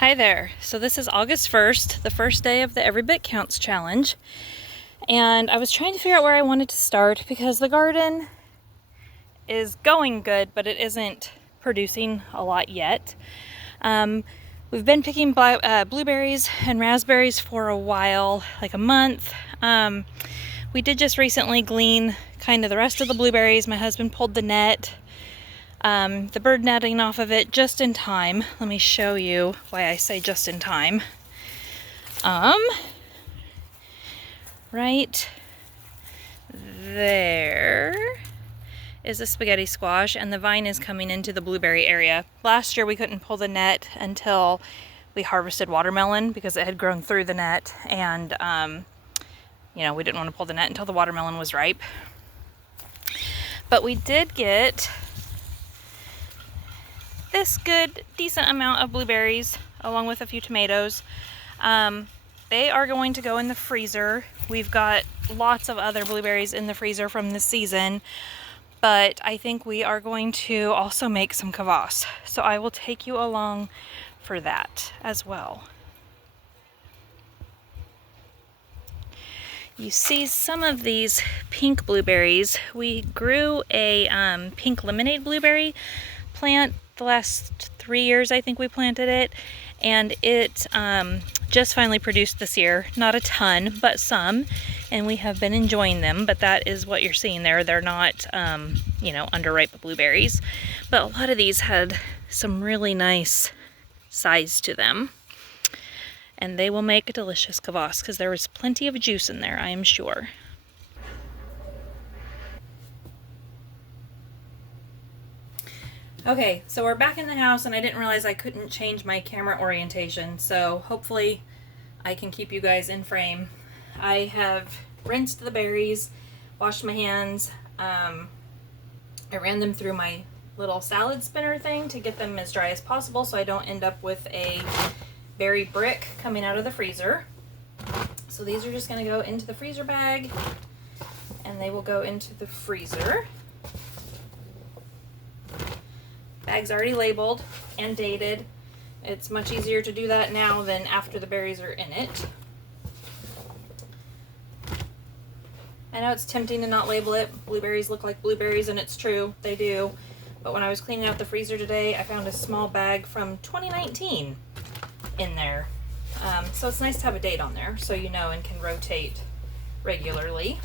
Hi there. So this is August 1st, the first day of the Every Bit Counts challenge. And I was trying to figure out where I wanted to start because the garden is going good, but it isn't producing a lot yet. We've been picking blueberries and raspberries for a while, like a month. We did just recently glean kind of the rest of the blueberries. My husband pulled the net. The bird netting off of it just in time. Let me show you why I say just in time. Right there is a spaghetti squash, and the vine is coming into the blueberry area. Last year we couldn't pull the net until we harvested watermelon because it had grown through the net, and we didn't want to pull the net until the watermelon was ripe. But we did get this decent amount of blueberries along with a few tomatoes. They are going to go in the freezer. We've got lots of other blueberries in the freezer from this season, but I think we are going to also make some kvass. So I will take you along for that as well. You see some of these pink blueberries. We grew a pink lemonade blueberry plant the last 3 years, I think we planted it, and it just finally produced this year. Not a ton, but some, and we have been enjoying them. But that is what you're seeing there. They're not underripe blueberries, but a lot of these had some really nice size to them, and they will make a delicious kvass because there was plenty of juice in there, I am sure. Okay, so we're back in the house, and I didn't realize I couldn't change my camera orientation, so hopefully I can keep you guys in frame. I have rinsed the berries, washed my hands. I ran them through my little salad spinner thing to get them as dry as possible so I don't end up with a berry brick coming out of the freezer. So these are just going to go into the freezer bag, and they will go into the freezer. Bag's already labeled and dated. It's much easier to do that now than after the berries are in it. I know it's tempting to not label it. Blueberries look like blueberries, and it's true, they do. But when I was cleaning out the freezer today, I found a small bag from 2019 in there. So it's nice to have a date on there so you know and can rotate regularly.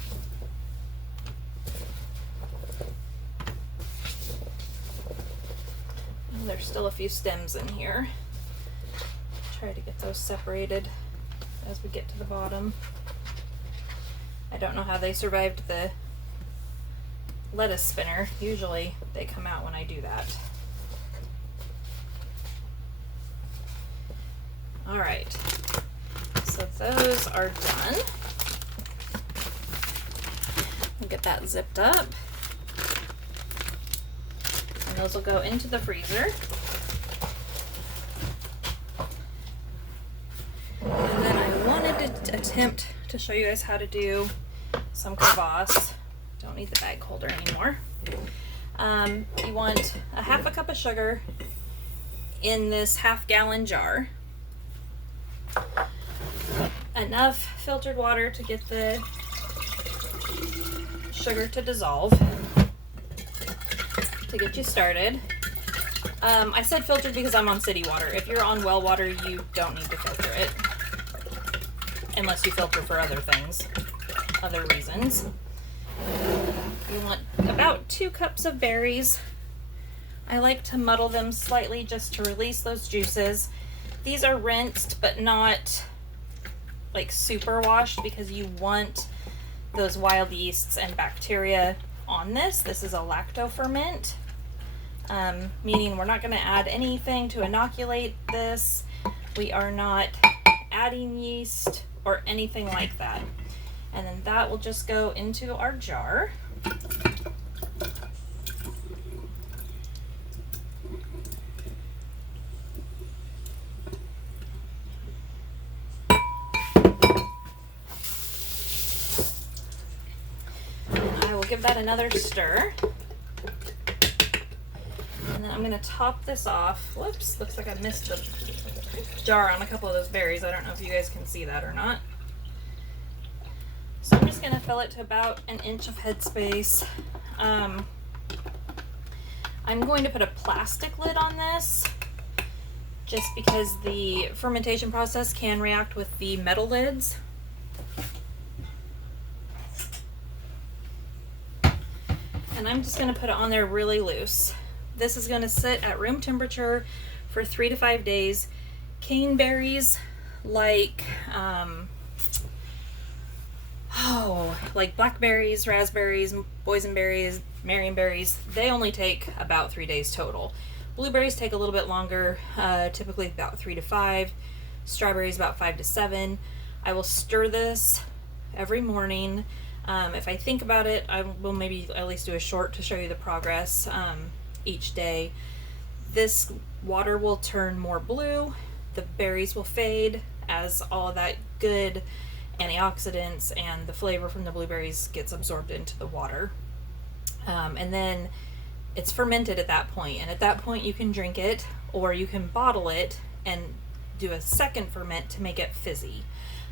There's still a few stems in here. Try to get those separated as we get to the bottom. I don't know how they survived the lettuce spinner. Usually they come out when I do that. All right, so those are done. We'll get that zipped up. And those will go into the freezer. And then I wanted to attempt to show you guys how to do some kvass. Don't need the bag holder anymore. You want a half a cup of sugar in this half-gallon jar. Enough filtered water to get the sugar to dissolve, to get you started. I said filtered because I'm on city water. If you're on well water, you don't need to filter it. Unless you filter for other things, other reasons. You want about 2 cups of berries. I like to muddle them slightly just to release those juices. These are rinsed, but not like super washed because you want those wild yeasts and bacteria on this. This is a lactoferment. Meaning we're not going to add anything to inoculate this. We are not adding yeast or anything like that. And then that will just go into our jar. And I will give that another stir. I'm gonna top this off. Whoops, looks like I missed the jar on a couple of those berries. I don't know if you guys can see that or not. So I'm just gonna fill it to about 1 inch of headspace. I'm going to put a plastic lid on this just because the fermentation process can react with the metal lids. And I'm just going to put it on there really loose. This is going to sit at room temperature for 3 to 5 days. Cane berries like like blackberries, raspberries, boysenberries, marionberries, they only take about 3 days total. Blueberries take a little bit longer, typically about 3 to 5. Strawberries about 5 to 7. I will stir this every morning. If I think about it, I will maybe at least do a short to show you the progress each day. This water will turn more blue. The berries will fade as all of that good antioxidants and the flavor from the blueberries gets absorbed into the water. And then it's fermented at that point, and at that point you can drink it, or you can bottle it and do a second ferment to make it fizzy.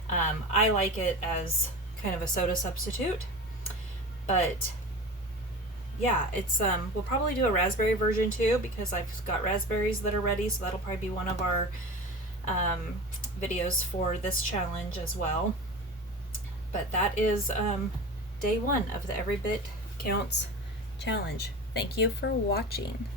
I like it as kind of a soda substitute, but yeah, it's we'll probably do a raspberry version too, because I've got raspberries that are ready, so that'll probably be one of our videos for this challenge as well. But that is day 1 of the Every Bit Counts challenge. Thank you for watching.